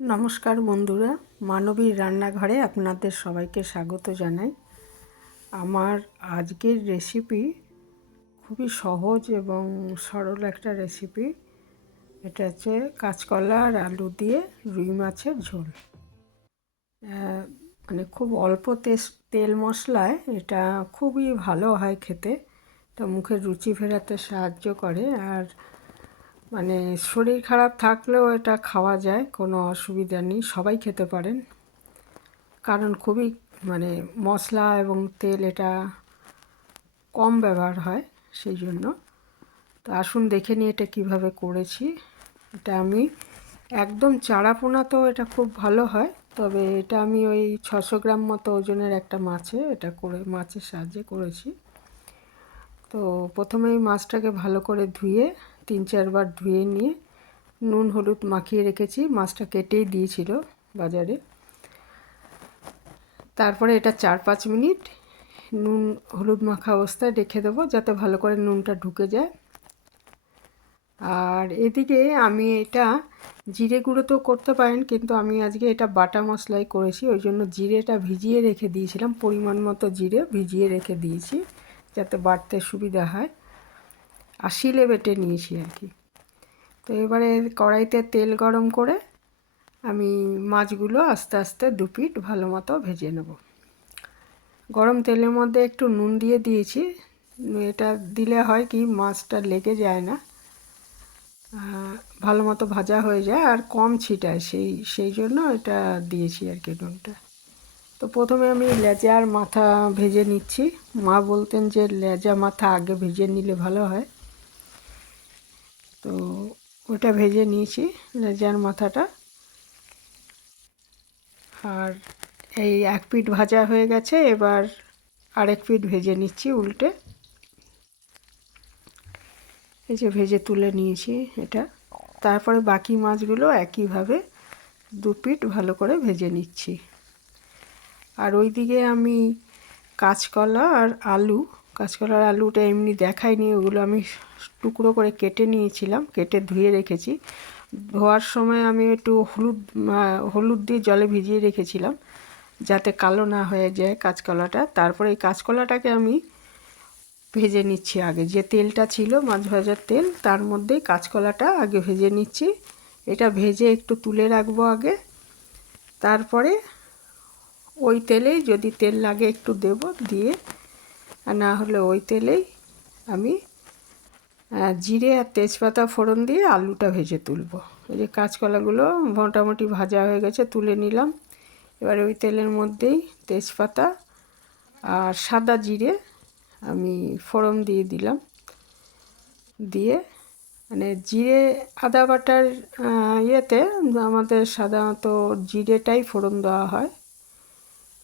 নমস্কার বন্ধুরা, মানবীর রান্নাঘরে আপনাদের সবাইকে স্বাগত জানাই। আমার আজকের রেসিপি খুবই সহজ এবং সরল একটা রেসিপি এটা হচ্ছে কাঁচকলা আর আলু দিয়ে রুই মাছের ঝোল। মানে খুব অল্প তেল মশলায় এটা খুবই ভালো হয় খেতে। এটা মুখের রুচি ফেরাতে সাহায্য করে। আর মানে শরীর খারাপ থাকলেও এটা খাওয়া যায়, কোনো অসুবিধা নেই, সবাই খেতে পারেন। কারণ খুবই মানে মশলা এবং তেল এটা কম ব্যবহার হয় সেই জন্য। তো আসুন দেখে নিই এটা কীভাবে করেছি। এটা আমি একদম চারাপোনা তো এটা খুব ভালো হয়, তবে এটা আমি ওই ছশো গ্রাম মতো ওজনের একটা মাছে এটা করে, মাছের সাহায্যে করেছি। তো প্রথমেই মাছটাকে ভালো করে ধুয়ে তিন চারবার ধুয়ে নিয়ে নুন হলুদ মাখিয়ে রেখেছি, মাছটা কেটেই দিয়েছিল বাজারে। তারপরে এটা চার পাঁচ মিনিট নুন হলুদ মাখা অবস্থায় রেখে দেবো, যাতে ভালো করে নুনটা ঢুকে যায়। আর এদিকে আমি এটা জিরে গুঁড়ো তো করতে পারেন, কিন্তু আমি আজকে এটা বাটা মশলাই করেছি, ওই জন্য জিরেটা ভিজিয়ে রেখে দিয়েছিলাম, পরিমাণ মতো জিরে ভিজিয়ে রেখে দিয়েছি, যাতে বাটতে সুবিধা হয়। আর শিলে বেটে নিয়েছি আর কি। তো এবারে কড়াইতে তেল গরম করে আমি মাছগুলো আস্তে আস্তে দু পিঠ ভালো মতো ভেজে নেব। গরম তেলের মধ্যে একটু নুন দিয়ে দিয়েছি। এটা দিলে হয় কি মাছটা লেগে যায় না। ভালো মতো ভাজা হয়ে যায় আর কম ছিটায় সেই সেই জন্য এটা দিয়েছি আর কি নুনটা। তো প্রথমে আমি লেজার মাথা ভেজে নিচ্ছি। মা বলতেন যে লেজা মাথা আগে ভেজে নিলে ভালো হয়। তো ওটা ভেজে নিয়েছি লেজার মাথাটা। আর এই এক পিঠ ভাজা হয়ে গেছে, এবার আরেক পিঠ ভেজে নিচ্ছি উল্টে। এই যে ভেজে তুলে নিয়েছি এটা। তারপরে বাকি মাছগুলো একইভাবে দু পিঠ ভালো করে ভেজে নিচ্ছি। আর ওই দিকে আমি কাঁচকলা আর আলু, কাঁচকলার আলুটা এমনি দেখাইনি, ওগুলো আমি টুকরো করে কেটে নিয়েছিলাম, কেটে ধুয়ে রেখেছি। ধোয়ার সময় আমি একটু হলুদ হলুদ দিয়ে জলে ভিজিয়ে রেখেছিলাম, যাতে কালো না হয়ে যায় কাঁচকলাটা। তারপরে এই কাঁচকলাটাকে আমি ভেজে নিচ্ছি আগে। যে তেলটা ছিল মাছ ভাজার তেল, তার মধ্যে কাঁচকলাটা আগে ভেজে নিচ্ছি। এটা ভেজে একটু তুলে রাখব আগে। তারপরে ওই তেলেই যদি তেল লাগে একটু দেব, দিয়ে আর না হলে ওই তেলেই আমি জিরে আর তেজপাতা ফোড়ন দিয়ে আলুটা ভেজে তুলব। এই যে কাঁচকলাগুলো মোটামুটি ভাজা হয়ে গেছে, তুলে নিলাম। এবারে ওই তেলের মধ্যেই তেজপাতা আর সাদা জিরে আমি ফোড়ন দিয়ে দিলাম। দিয়ে মানে জিরে, আদা বাটার ইয়েতে আমাদের সাধারণত জিরেটাই ফোড়ন দেওয়া হয়।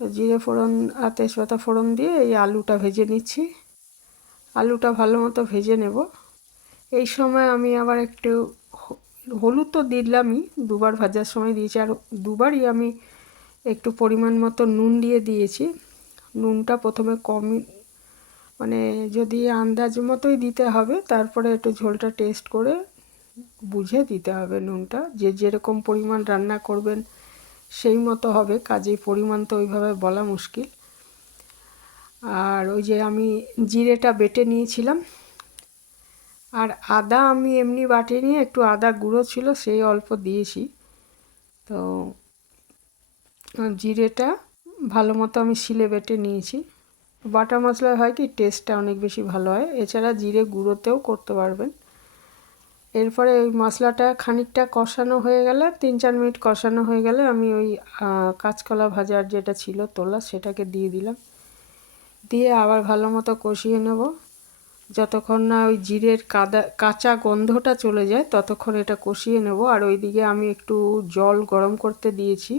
জিরে ফোড়ন আর তেজপাতা ফোড়ন দিয়ে এই আলুটা ভেজে নিচ্ছি। আলুটা ভালো মতো ভেজে নেব। এই সময় আমি আবার একটু হলুদ তো দিলামই, দুবার ভাজার সময় দিয়েছি। আর দুবারই আমি একটু পরিমাণ মতো নুন দিয়ে দিয়েছি। নুনটা প্রথমে কম মানে যদি আন্দাজ মতোই দিতে হবে, তারপরে একটু ঝোলটা টেস্ট করে বুঝে দিতে হবে নুনটা। যে যেরকম পরিমাণ রান্না করবেন, সেই মতো হবে। কাজেই পরিমাণ তো ওইভাবে বলা মুশকিল। আর ওই যে আমি জিরেটা বেটে নিয়েছিলাম আর আদা আমি এমনি বাটে নিয়ে একটু আদা গুঁড়ো ছিল, সেই অল্প দিয়েছি। তো জিরেটা ভালো মতো আমি শিলে বেটে নিয়েছি। বাটা মশলা হয় কি টেস্টটা অনেক বেশি ভালো হয়। এছাড়া জিরে গুঁড়োতেও করতে পারবেন। এরপরে ওই মশলাটা খানিকটা কষানো হয়ে গেলে, তিন চার মিনিট কষানো হয়ে গেলে আমি ওই কাঁচকলা ভাজার যেটা ছিল তোলা, সেটাকে দিয়ে দিলাম। দিয়ে আবার ভালো মতো কষিয়ে নেব। যতক্ষণ না ওই জিরের কাদা, কাঁচা গন্ধটা চলে যায়, ততক্ষণ এটা কষিয়ে নেব। আর ওইদিকে আমি একটু জল গরম করতে দিয়েছি।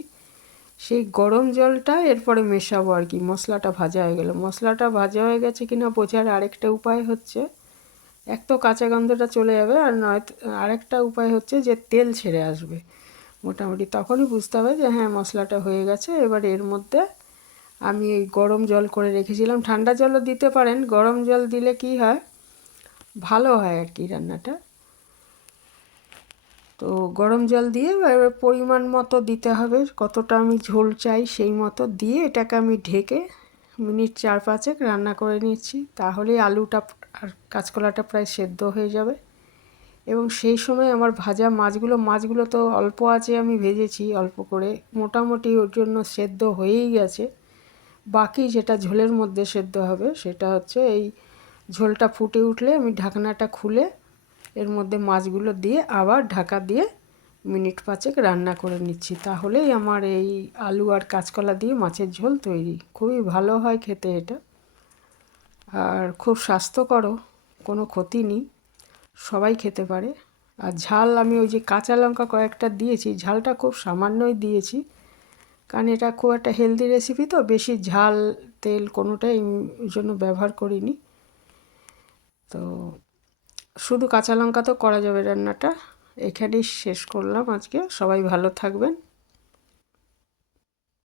সেই গরম জলটা এরপরে মেশাবো আর কি। মশলাটা ভাজা হয়ে গেল। মশলাটা ভাজা হয়ে গেছে কিনা বোঝার আরেকটা উপায় হচ্ছে, এক তো কাঁচা গন্ধটা চলে যাবে আর নয় আরেকটা উপায় হচ্ছে যে তেল ছেড়ে আসবে। মোটামুটি তখনই বুঝতে হবে যে হ্যাঁ মশলাটা হয়ে গেছে। এবার এর মধ্যে আমি এই গরম জল করে রেখেছিলাম। ঠান্ডা জলও দিতে পারেন, গরম জল দিলে কি হয়? ভালো হয় আর কি রান্নাটা। তো গরম জল দিয়ে এবার পরিমাণ মতো দিতে হবে, কতটা আমি ঝোল চাই সেই মতো দিয়ে এটাকে আমি ঢেকে মিনিট চার পাঁচেক রান্না করে নিচ্ছি। তাহলেই আলুটা আর কাঁচকলাটা প্রায় সেদ্ধ হয়ে যাবে। এবং সেই সময় আমার ভাজা মাছগুলো মাছগুলো তো অল্প আছে আমি ভেজেছি, অল্প করে। মোটামুটি ওর জন্য সেদ্ধ হয়েই গেছে। বাকি যেটা ঝোলের মধ্যে সেদ্ধ হবে, সেটা হচ্ছে এই ঝোলটা ফুটে উঠলে আমি ঢাকনাটা খুলে এর মধ্যে মাছগুলো দিয়ে আবার ঢাকা দিয়ে মিনিট পাঁচেক রান্না করে নিচ্ছি। তাহলেই আমার এই আলু আর কাঁচকলা দিয়ে মাছের ঝোল তৈরি। খুবই ভালো হয় খেতে এটা। আর খুব স্বাস্থ্যকরও, কোনো ক্ষতি নেই। সবাই খেতে পারে। আর ঝাল আমি ওই যে কাঁচা লঙ্কা কয়েকটা দিয়েছি, ঝালটা খুব সামান্যই দিয়েছি। কারণ এটা খুব একটা হেলদি রেসিপি তো, বেশি ঝাল, তেল কোনোটাই জন্য ব্যবহার করিনি। তো শুধু কাঁচা লঙ্কা তো করা যাবে রান্নাটা। এখানেই শেষ করলাম আজকে। সবাই ভালো থাকবেন।